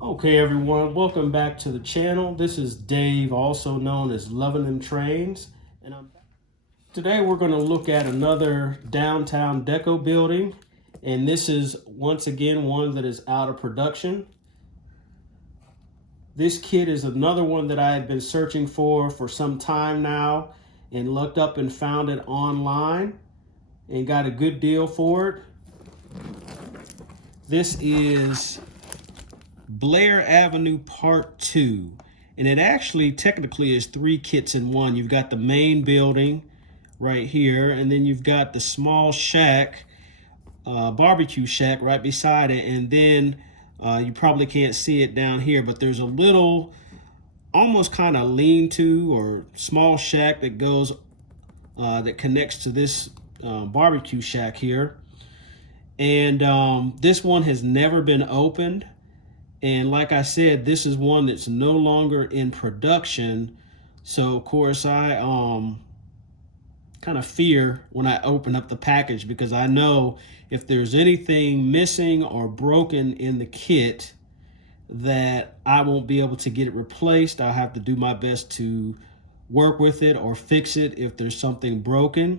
Okay, everyone, welcome back to the channel. This is Dave, also known as Loving Them Trains, and today we're going to look at another Downtown Deco building, and this is once again one that is out of production. This kit is another one that I had been searching for some time now, and looked up and found it online, and got a good deal for it. This is Blair Avenue Part 2. And it actually technically is 3 kits in one. You've got the main building right here, and then you've got the small shack, barbecue shack right beside it, and then you probably can't see it down here, but there's a little almost kind of lean-to or small shack that goes that connects to this barbecue shack here. And this one has never been opened. And like I said, this is one that's no longer in production. So of course I kind of fear when I open up the package, because I know if there's anything missing or broken in the kit that I won't be able to get it replaced. I'll have to do my best to work with it or fix it if there's something broken.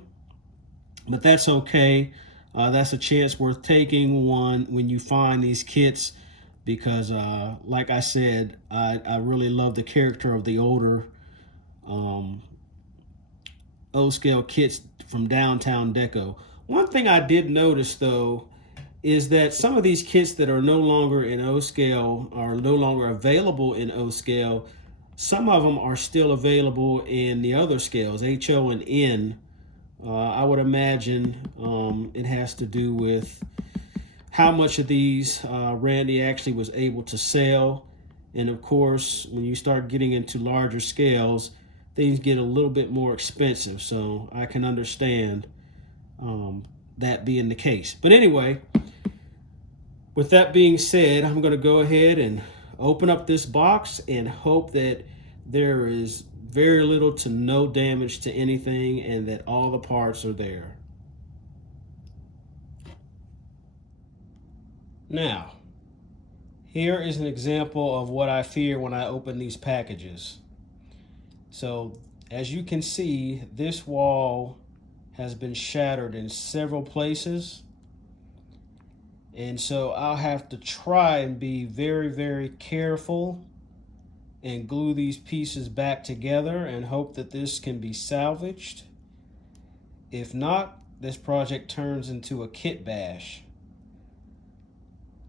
But that's okay. That's a chance worth taking when you find these kits, because like I said, I really love the character of the older O-scale kits from Downtown Deco. One thing I did notice though is that some of these kits that are no longer in O-scale are no longer available in O-scale. Some of them are still available in the other scales, HO and N. I would imagine it has to do with how much of these Randy actually was able to sell. And of course, when you start getting into larger scales, things get a little bit more expensive. So I can understand that being the case. But anyway, with that being said, I'm going to go ahead and open up this box and hope that there is very little to no damage to anything and that all the parts are there. Now, here is an example of what I fear when I open these packages. So, as you can see, this wall has been shattered in several places. And so I'll have to try and be very, very careful and glue these pieces back together and hope that this can be salvaged. If not, this project turns into a kit bash.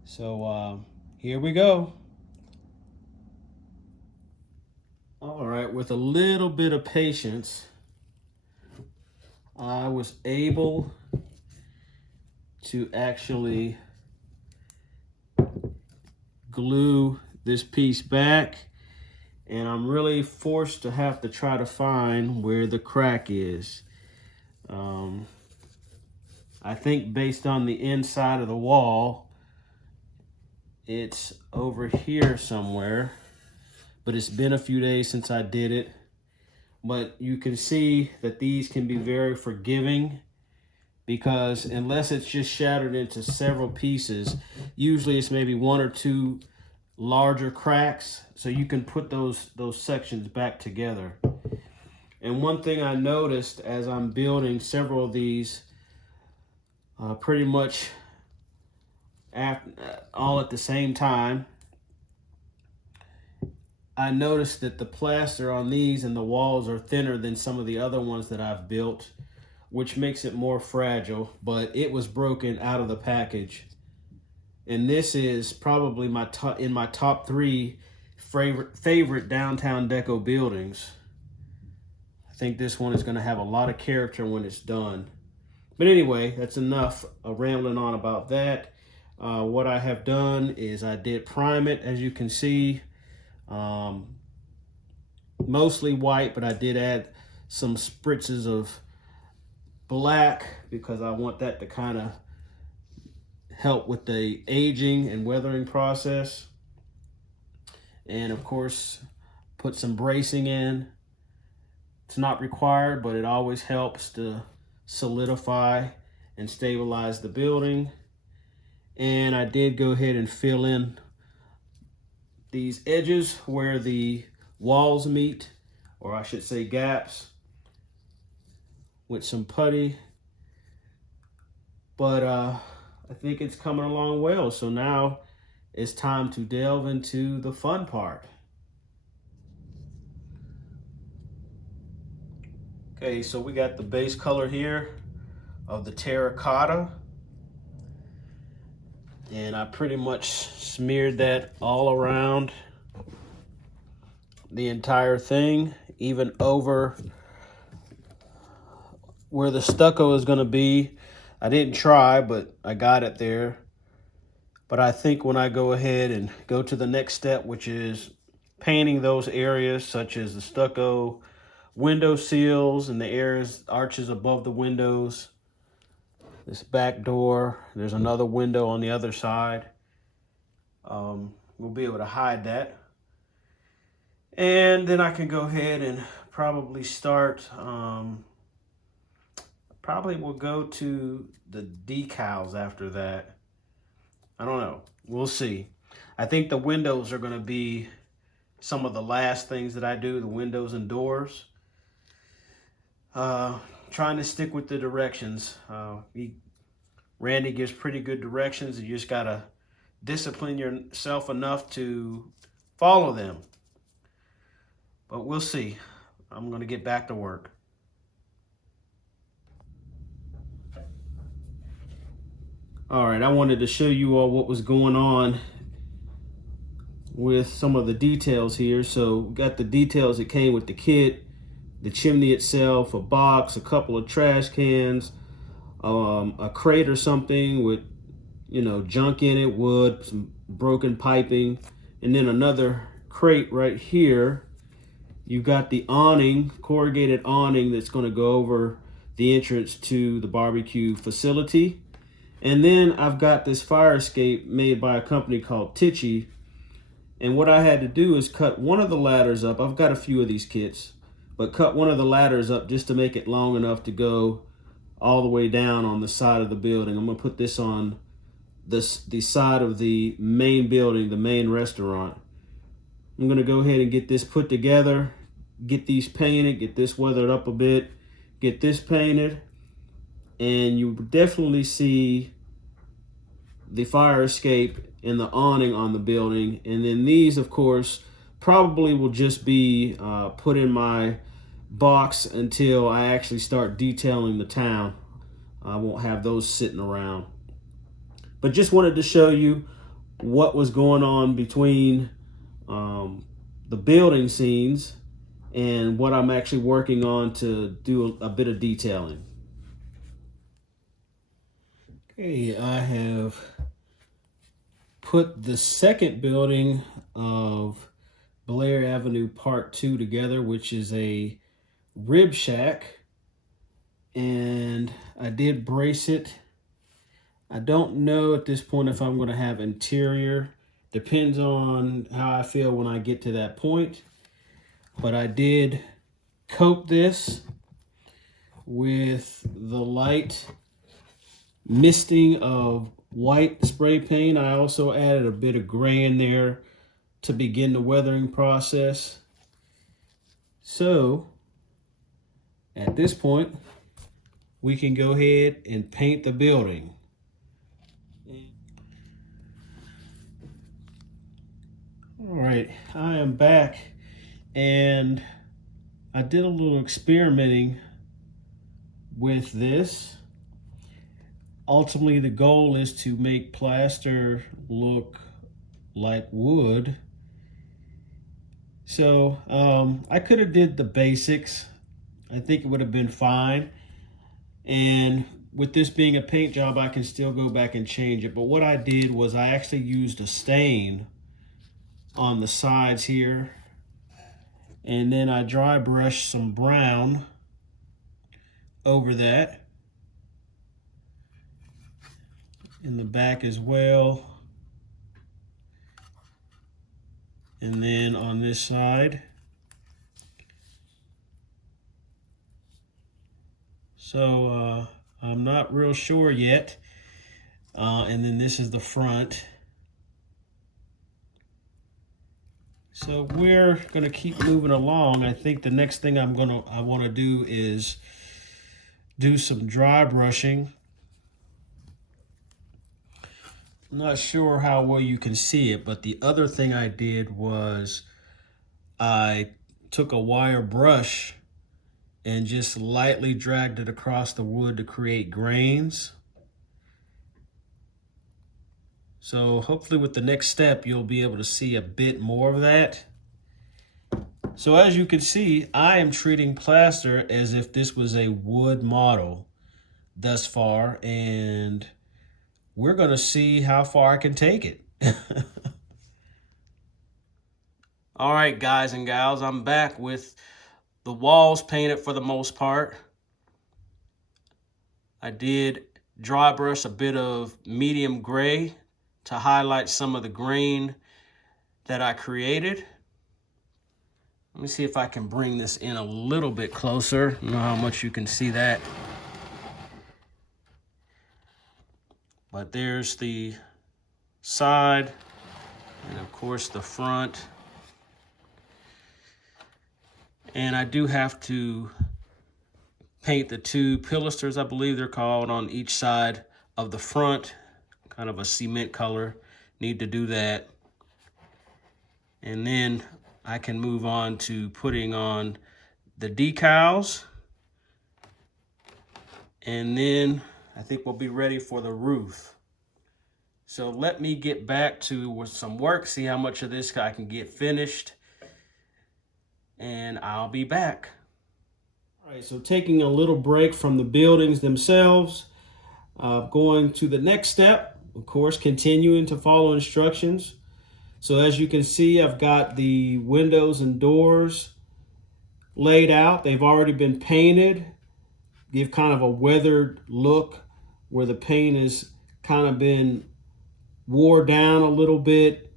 So here we go. All right, with a little bit of patience, I was able to actually glue this piece back, and I'm really forced to have to try to find where the crack is. I think based on the inside of the wall, it's over here somewhere, but it's been a few days since I did it. But you can see that these can be very forgiving, because unless it's just shattered into several pieces, usually it's maybe 1 or 2 larger cracks, so you can put those sections back together. And one thing I noticed as I'm building several of these pretty much all at the same time, I noticed that the plaster on these and the walls are thinner than some of the other ones that I've built, which makes it more fragile, but it was broken out of the package. And this is probably in my top 3 favorite Downtown Deco buildings. I think this one is going to have a lot of character when it's done. But anyway, that's enough rambling on about that. What I have done is I did prime it, as you can see. Mostly white, but I did add some spritzes of black because I want that to kind of help with the aging and weathering process. And of course, put some bracing in. It's not required, but it always helps to solidify and stabilize the building. And I did go ahead and fill in these edges where the walls meet, or I should say gaps, with some putty. But I think it's coming along well. So now it's time to delve into the fun part. Okay, so we got the base color here of the terracotta. And I pretty much smeared that all around the entire thing, even over where the stucco is going to be. I didn't try, but I got it there. But I think when I go ahead and go to the next step, which is painting those areas such as the stucco, window sills, and the areas, arches above the windows, this back door, there's another window on the other side. We'll be able to hide that. And then I can go ahead and probably start, probably will go to the decals after that. I don't know. We'll see. I think the windows are going to be some of the last things that I do, the windows and doors. Trying to stick with the directions. Randy gives pretty good directions. You just got to discipline yourself enough to follow them. But we'll see. I'm going to get back to work. All right, I wanted to show you all what was going on with some of the details here. So we got the details that came with the kit, the chimney itself, a box, a couple of trash cans, a crate or something with, junk in it, wood, some broken piping, and then another crate right here. You got the awning, corrugated awning that's going to go over the entrance to the barbecue facility. And then I've got this fire escape made by a company called Tichy. And what I had to do is cut one of the ladders up. I've got a few of these kits, but cut one of the ladders up just to make it long enough to go all the way down on the side of the building. I'm going to put this on the side of the main building, the main restaurant. I'm going to go ahead and get this put together, get these painted, get this weathered up a bit, get this painted, and you definitely see the fire escape and the awning on the building. And then these, of course, probably will just be put in my box until I actually start detailing the town. I won't have those sitting around. But just wanted to show you what was going on between the building scenes and what I'm actually working on to do a bit of detailing. Okay, I have put the second building of Blair Avenue Part 2 together, which is a rib shack, and I did brace it. I don't know at this point if I'm going to have interior. Depends on how I feel when I get to that point. But I did coat this with the light misting of white spray paint. I also added a bit of gray in there to begin the weathering process. So at this point, we can go ahead and paint the building. All right, I am back, and I did a little experimenting with this. Ultimately, the goal is to make plaster look like wood. So I could have did the basics. I think it would have been fine. And with this being a paint job, I can still go back and change it. But what I did was I actually used a stain on the sides here. And then I dry brushed some brown over that. In the back as well. And then on this side. So I'm not real sure yet. And then this is the front. So we're gonna keep moving along. I think the next thing I want to do is do some dry brushing. I'm not sure how well you can see it, but the other thing I did was I took a wire brush and just lightly dragged it across the wood to create grains. So hopefully with the next step, you'll be able to see a bit more of that. So as you can see, I am treating plaster as if this was a wood model thus far, and we're gonna see how far I can take it. All right, guys and gals, I'm back with the walls painted for the most part. I did dry brush a bit of medium gray to highlight some of the grain that I created. Let me see if I can bring this in a little bit closer. I don't know how much you can see that. But there's the side and of course the front. And I do have to paint the two pilasters, I believe they're called, on each side of the front, kind of a cement color. Need to do that. And then I can move on to putting on the decals. And then I think we'll be ready for the roof. So let me get back to some work, see how much of this I can get finished, and I'll be back. All right, so taking a little break from the buildings themselves, going to the next step, of course, continuing to follow instructions. So as you can see, I've got the windows and doors laid out. They've already been painted, give kind of a weathered look where the paint has kind of been wore down a little bit.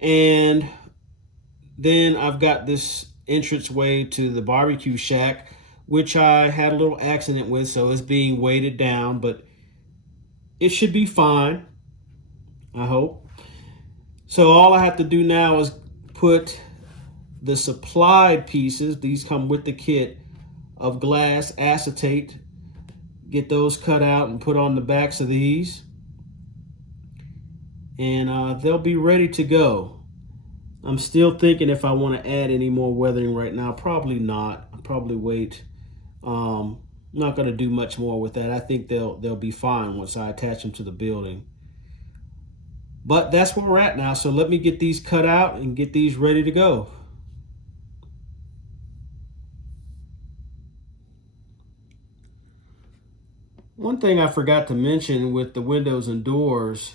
And then I've got this entranceway to the barbecue shack, which I had a little accident with, so it's being weighted down, but it should be fine, I hope. So all I have to do now is put the supplied pieces, these come with the kit, of glass acetate, get those cut out and put on the backs of these, and they'll be ready to go. I'm still thinking if I want to add any more weathering right now. Probably not. I'll probably wait. I'm not going to do much more with that. I think they'll be fine once I attach them to the building. But that's where we're at now. So let me get these cut out and get these ready to go. One thing I forgot to mention with the windows and doors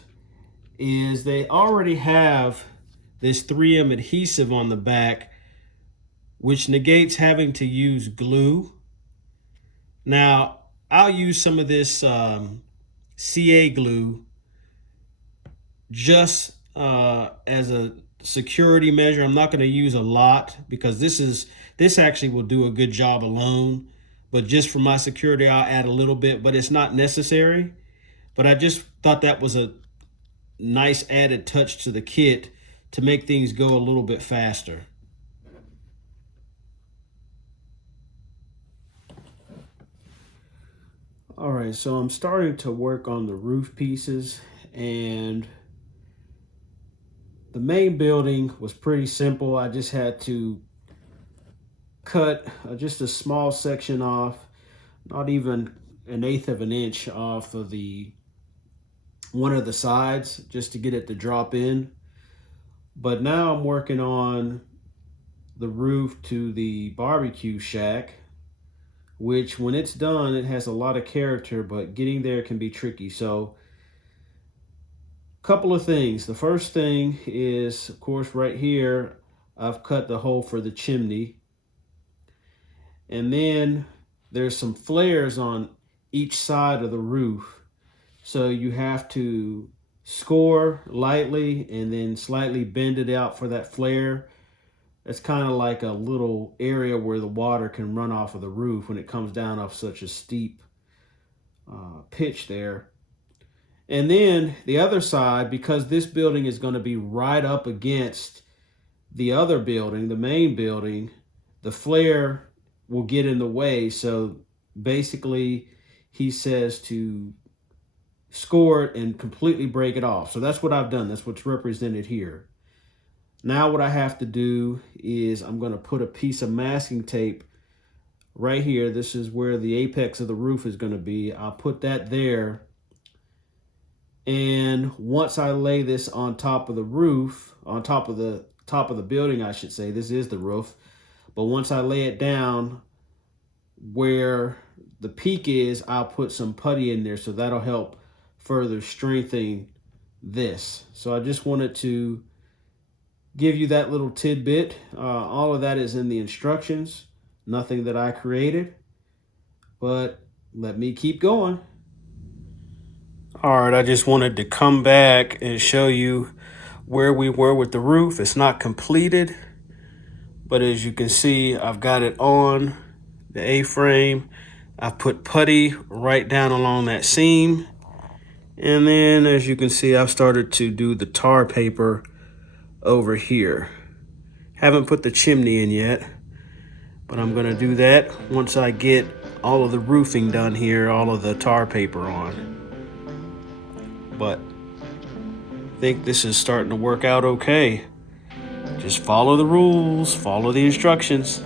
is they already have this 3M adhesive on the back, which negates having to use glue. Now, I'll use some of this CA glue just as a security measure. I'm not going to use a lot because this actually will do a good job alone. But just for my security, I'll add a little bit, but it's not necessary. But I just thought that was a nice added touch to the kit to make things go a little bit faster. All right, so I'm starting to work on the roof pieces, and the main building was pretty simple. I just had to cut just a small section off, not even 1/8 of an inch off of one of the sides, just to get it to drop in. But now I'm working on the roof to the barbecue shack, which when it's done, it has a lot of character, but getting there can be tricky. So a couple of things. The first thing is, of course, right here, I've cut the hole for the chimney. And then there's some flares on each side of the roof. So you have to score lightly and then slightly bend it out for that flare. It's kind of like a little area where the water can run off of the roof when it comes down off such a steep pitch there. And then the other side, because this building is going to be right up against the other building, the main building, the flare will get in the way. So basically, he says to score it and completely break it off. So that's what I've done. That's what's represented here. Now what I have to do is I'm going to put a piece of masking tape right here. This is where the apex of the roof is going to be. I'll put that there. And once I lay this on top of the roof, on top of the building, I should say, this is the roof. But once I lay it down where the peak is, I'll put some putty in there. So that'll help further strengthen this. So I just wanted to give you that little tidbit. All of that is in the instructions. Nothing that I created. But let me keep going. All right, I just wanted to come back and show you where we were with the roof. It's not completed, but as you can see, I've got it on the A-frame. I've put putty right down along that seam. And then as you can see, I've started to do the tar paper over here. Haven't put the chimney in yet, but I'm gonna do that once I get all of the roofing done here, all of the tar paper on. But I think this is starting to work out okay. Just follow the rules, follow the instructions.